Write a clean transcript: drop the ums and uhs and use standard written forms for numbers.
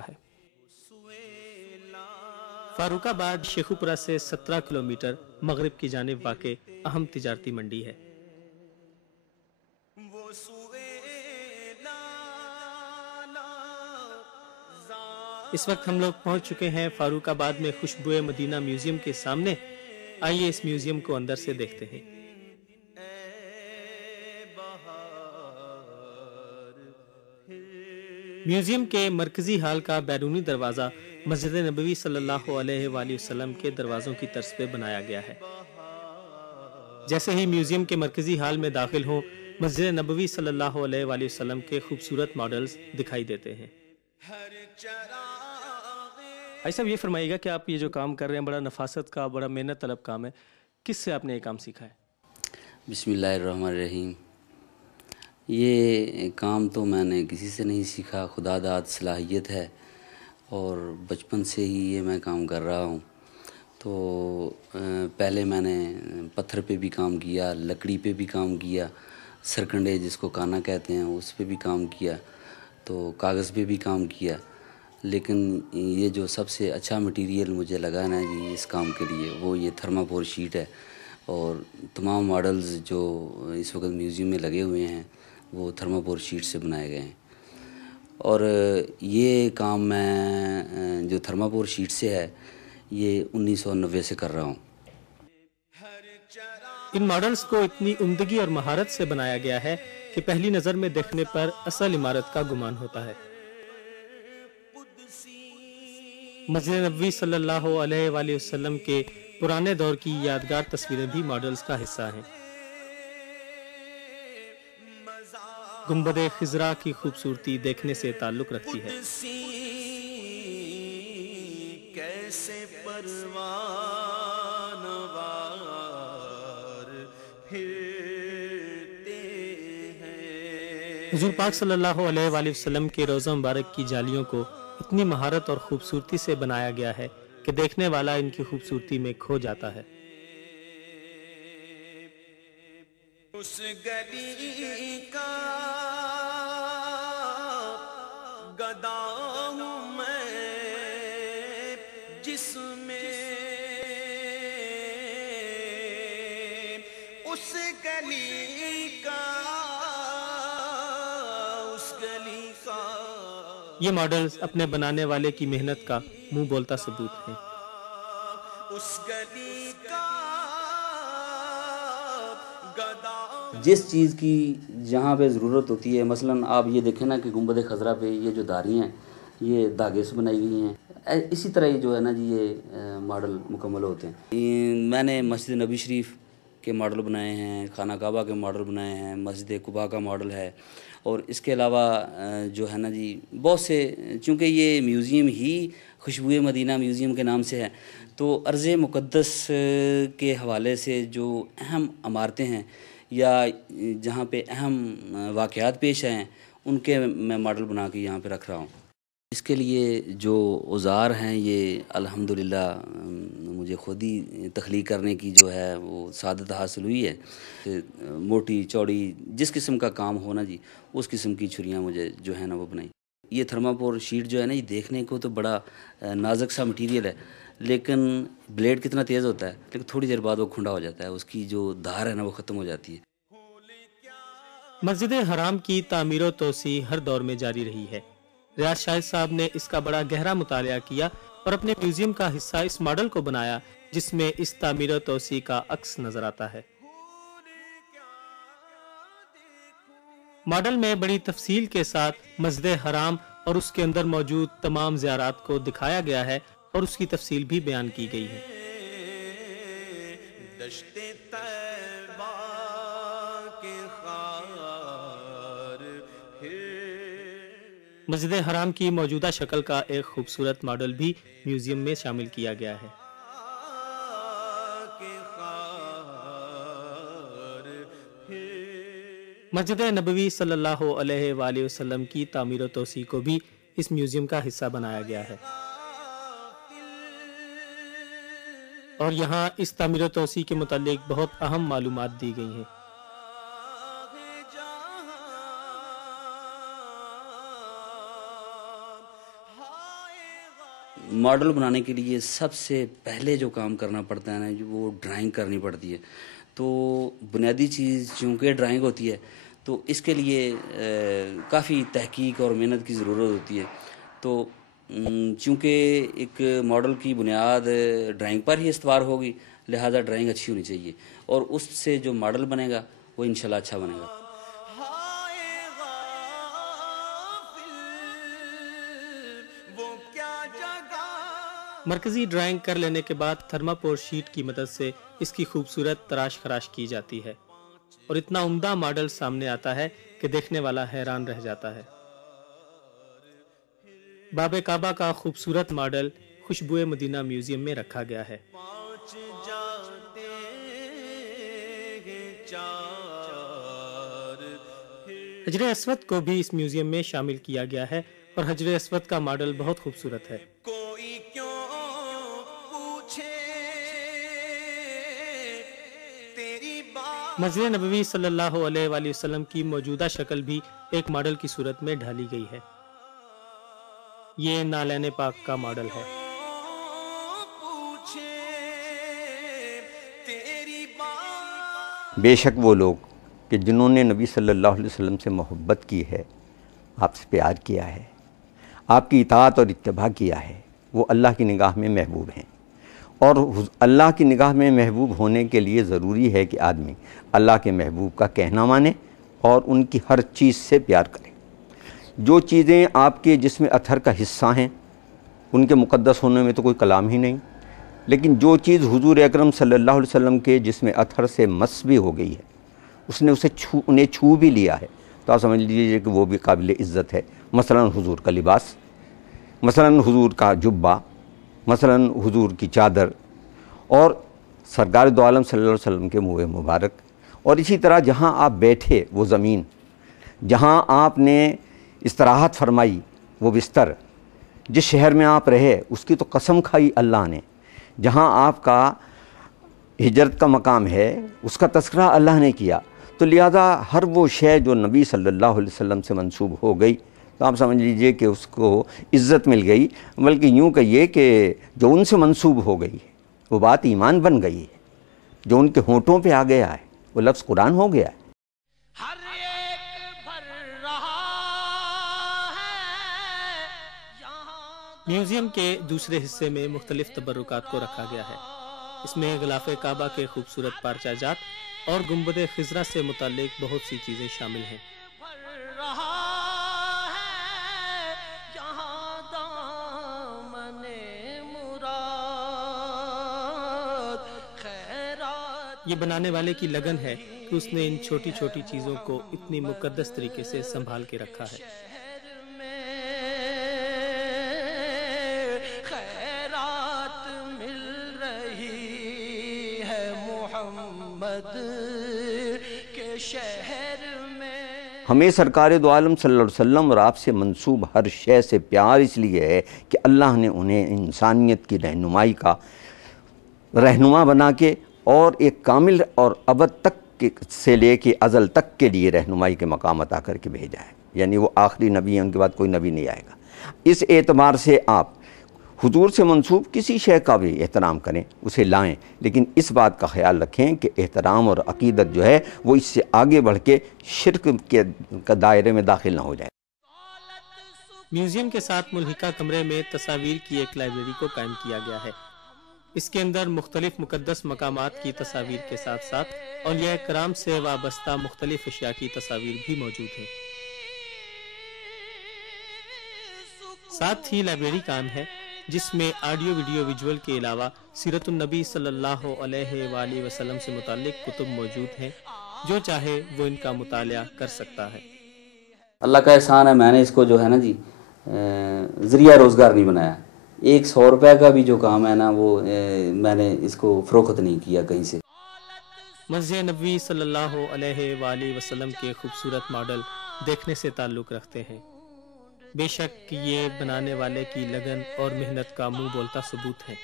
है। फारुक आबाद शेखुपुरा से 17 किलोमीटर मगरिब की जानिब वाक़े अहम तिजारती मंडी है। इस वक्त हम लोग पहुंच चुके हैं फारुक आबाद में खुशबुए मदीना म्यूजियम के सामने। आइए इस म्यूजियम को अंदर से देखते हैं। म्यूजियम के मरकजी हाल का बैरूनी दरवाज़ा मस्जिद नबवी सल्लल्लाहु अलैहि वसल्लम के दरवाज़ों की तर्ज पे बनाया गया है। जैसे ही म्यूजियम के मरकजी हाल में दाखिल हों, मस्जिद नबवी सल्लल्लाहु अलैहि वसल्लम के खूबसूरत मॉडल्स दिखाई देते हैं। भाई साहब, ये फरमाइएगा कि आप ये जो काम कर रहे हैं बड़ा नफासत का, बड़ा मेहनत तलब काम है, किससे आपने ये काम सीखा है? बिस्मिल्लाहिर्रहमानिर्रहीम। ये काम तो मैंने किसी से नहीं सीखा, खुदा दाद सलाहियत है और बचपन से ही ये मैं काम कर रहा हूँ। तो पहले मैंने पत्थर पे भी काम किया, लकड़ी पे भी काम किया, सरकंडे जिसको काना कहते हैं उस पे भी काम किया, तो कागज़ पे भी काम किया। लेकिन ये जो सबसे अच्छा मटेरियल मुझे लगा ना जी इस काम के लिए, वो ये थर्माकोल शीट है। और तमाम मॉडल्स जो इस वक्त म्यूज़ियम में लगे हुए हैं वो थर्माकोल शीट से बनाए गए हैं। और ये काम मैं जो थर्माकोल शीट से है ये 1990 से कर रहा हूँ। इन मॉडल्स को इतनी उम्दगी और महारत से बनाया गया है कि पहली नज़र में देखने पर असल इमारत का गुमान होता है। मस्जिद नबवी सल्लल्लाहु अलैहि वसल्लम के पुराने दौर की यादगार तस्वीरें भी मॉडल्स का हिस्सा हैं। गुंबद खिजरा की खूबसूरती देखने से ताल्लुक रखती है। हुजूर पाक सल्लल्लाहु अलैहि वसल्लम के रोज़ा मुबारक की जालियों को इतनी महारत और खूबसूरती से बनाया गया है कि देखने वाला इनकी खूबसूरती में खो जाता है। उस गली का गदा हूं मैं जिसमें उस गली का ये मॉडल्स अपने बनाने वाले की मेहनत का मुंह बोलता सबूत है। जिस चीज़ की जहाँ पे ज़रूरत होती है, मसलन आप ये देखें ना कि गुंबद खज़रा पे ये जो दारी हैं ये धागे से बनाई गई हैं। इसी तरह ये जो है ना जी ये मॉडल मुकम्मल होते हैं। मैंने मस्जिद नबी शरीफ के मॉडल बनाए हैं, खाना काबा के मॉडल बनाए हैं, मस्जिद कुबा का मॉडल है। और इसके अलावा जो है ना जी बहुत से, चूँकि ये म्यूज़ियम ही खुशबुए मदीना म्यूज़ियम के नाम से है, तो अर्ज़ मुक़द्दस के हवाले से जो अहम इमारतें हैं या जहाँ पे अहम वाक़यात पेश हैं उनके मैं मॉडल बना के यहाँ पे रख रहा हूँ। इसके लिए जो औज़ार हैं ये अल्हम्दुलिल्लाह मुझे ख़ुद ही तख्लीक करने की जो है वो सादत हासिल हुई है। मोटी चौड़ी जिस किस्म का काम हो ना जी उस किस्म की छुरियाँ मुझे जो है ना वो बनाई। ये थर्माकोल शीट जो है ना ये देखने को तो बड़ा नाजुक सा मटीरियल है, लेकिन ब्लेड कितना तेज़ होता है, लेकिन थोड़ी देर बाद वो खुंडा हो जाता है, उसकी जो धार है ना वो ख़त्म हो जाती है। मस्जिद हराम की तामीर व तोसी हर दौर में जारी रही है। रियाज शाहिद साहब ने इसका बड़ा गहरा मुतालिया किया और अपने म्यूजियम का हिस्सा इस मॉडल को बनाया जिसमें इस तामीर व तोसी का अक्स नजर आता है। मॉडल में बड़ी तफसील के साथ मस्जिद हराम और उसके अंदर मौजूद तमाम ज़ियारात को दिखाया गया है और उसकी तफसील भी बयान की गई है। मस्जिद हराम की मौजूदा शक्ल का एक खूबसूरत मॉडल भी म्यूजियम में शामिल किया गया है। मस्जिद नबवी सल्लल्लाहु अलैहि वसल्लम की तामीर व तोसी को भी इस म्यूजियम का हिस्सा बनाया गया है और यहाँ इस तामीर व तोसी के मुतालिक बहुत अहम मालूमात दी गई हैं। ماڈل بنانے کے لیے سب سے پہلے جو کام کرنا پڑتا ہے نا وہ ڈرائنگ کرنی پڑتی ہے. تو بنیادی چیز چونکہ ڈرائنگ ہوتی ہے تو اس کے لیے کافی تحقیق اور محنت کی ضرورت ہوتی ہے. تو چونکہ ایک ماڈل کی بنیاد ڈرائنگ پر ہی استوار ہوگی، لہذا ڈرائنگ اچھی ہونی چاہیے اور اس سے جو ماڈل بنے گا وہ انشاءاللہ اچھا بنے گا. مرکزی ڈرائنگ کر لینے کے بعد تھرماپور شیٹ کی مدد سے اس کی خوبصورت تراش خراش کی جاتی ہے اور اتنا عمدہ ماڈل سامنے آتا ہے کہ دیکھنے والا حیران رہ جاتا ہے. باب کعبہ کا خوبصورت ماڈل خوشبوئے مدینہ میوزیم میں رکھا گیا ہے. حجر اسود کو بھی اس میوزیم میں شامل کیا گیا ہے اور حجر اسود کا ماڈل بہت خوبصورت ہے. مسجد نبوی صلی اللہ علیہ وآلہ وسلم کی موجودہ شکل بھی ایک ماڈل کی صورت میں ڈھالی گئی ہے. یہ نالین پاک کا ماڈل ہے. بے شک وہ لوگ کہ جنہوں نے نبی صلی اللہ علیہ وسلم سے محبت کی ہے، آپ سے پیار کیا ہے، آپ کی اطاعت اور اتباع کیا ہے، وہ اللہ کی نگاہ میں محبوب ہیں. اور اللہ کی نگاہ میں محبوب ہونے کے لیے ضروری ہے کہ آدمی اللہ کے محبوب کا کہنا مانے اور ان کی ہر چیز سے پیار کرے. جو چیزیں آپ کے جسم اطہر کا حصہ ہیں ان کے مقدس ہونے میں تو کوئی کلام ہی نہیں، لیکن جو چیز حضور اکرم صلی اللہ علیہ وسلم کے جسم اطہر سے مس بھی ہو گئی ہے، اس نے انہیں چھو بھی لیا ہے، تو آپ سمجھ لیجیے کہ وہ بھی قابل عزت ہے. مثلا حضور کا لباس، مثلا حضور کا جبہ، مثلا حضور کی چادر اور سرکار دو عالم صلی اللہ علیہ وسلم کے منہ مبارک. اور اسی طرح جہاں آپ بیٹھے وہ زمین، جہاں آپ نے استراحت فرمائی وہ بستر، جس شہر میں آپ رہے اس کی تو قسم کھائی اللہ نے، جہاں آپ کا ہجرت کا مقام ہے اس کا تذکرہ اللہ نے کیا. تو لہذا ہر وہ شے جو نبی صلی اللہ علیہ وسلم سے منسوب ہو گئی تو آپ سمجھ لیجئے کہ اس کو عزت مل گئی. بلکہ یوں کہیے کہ جو ان سے منسوب ہو گئی وہ بات ایمان بن گئی ہے، جو ان کے ہونٹوں پہ آ گیا ہے وہ لفظ قرآن ہو گیا ہے. میوزیم کے دوسرے حصے میں مختلف تبرکات کو رکھا گیا ہے. اس میں غلاف کعبہ کے خوبصورت پارچہ جات اور گنبد خضرا سے متعلق بہت سی چیزیں شامل ہیں. یہ بنانے والے کی لگن ہے کہ اس نے ان چھوٹی چھوٹی چیزوں کو اتنی مقدس طریقے سے سنبھال کے رکھا ہے. ہمیں سرکار دو عالم صلی اللہ علیہ وسلم اور آپ سے منسوب ہر شے سے پیار اس لیے ہے کہ اللہ نے انہیں انسانیت کی رہنمائی کا رہنما بنا کے اور ایک کامل اور ابد تک سے لے کے ازل تک کے لیے رہنمائی کے مقام عطا کر کے بھیجا ہے. یعنی وہ آخری نبی ہیں، ان کے بعد کوئی نبی نہیں آئے گا. اس اعتبار سے آپ حضور سے منسوب کسی شے کا بھی احترام کریں، اسے لائیں، لیکن اس بات کا خیال رکھیں کہ احترام اور عقیدت جو ہے وہ اس سے آگے بڑھ کے شرک کے دائرے میں داخل نہ ہو جائے. میوزیم کے ساتھ ملحقہ کمرے میں تصاویر کی ایک لائبریری کو قائم کیا گیا ہے. اس کے اندر مختلف مقدس مقامات کی تصاویر کے ساتھ ساتھ اولیاء کرام سے وابستہ مختلف اشیاء کی تصاویر بھی موجود ہیں. ساتھ ہی لائبریری قائم ہے جس میں آڈیو ویڈیو ویجول کے علاوہ سیرت النبی صلی اللہ علیہ وآلہ وسلم سے متعلق کتب موجود ہیں. جو چاہے وہ ان کا مطالعہ کر سکتا ہے. اللہ کا احسان ہے، میں نے اس کو جو ہے نا جی ذریعہ روزگار نہیں بنایا. 100 روپے کا بھی جو کام ہے نا وہ میں نے اس کو فروخت نہیں کیا کہیں سے. مسجد نبوی صلی اللہ علیہ وآلہ وسلم کے خوبصورت ماڈل دیکھنے سے تعلق رکھتے ہیں. بے شک یہ بنانے والے کی لگن اور محنت کا منہ بولتا ثبوت ہے.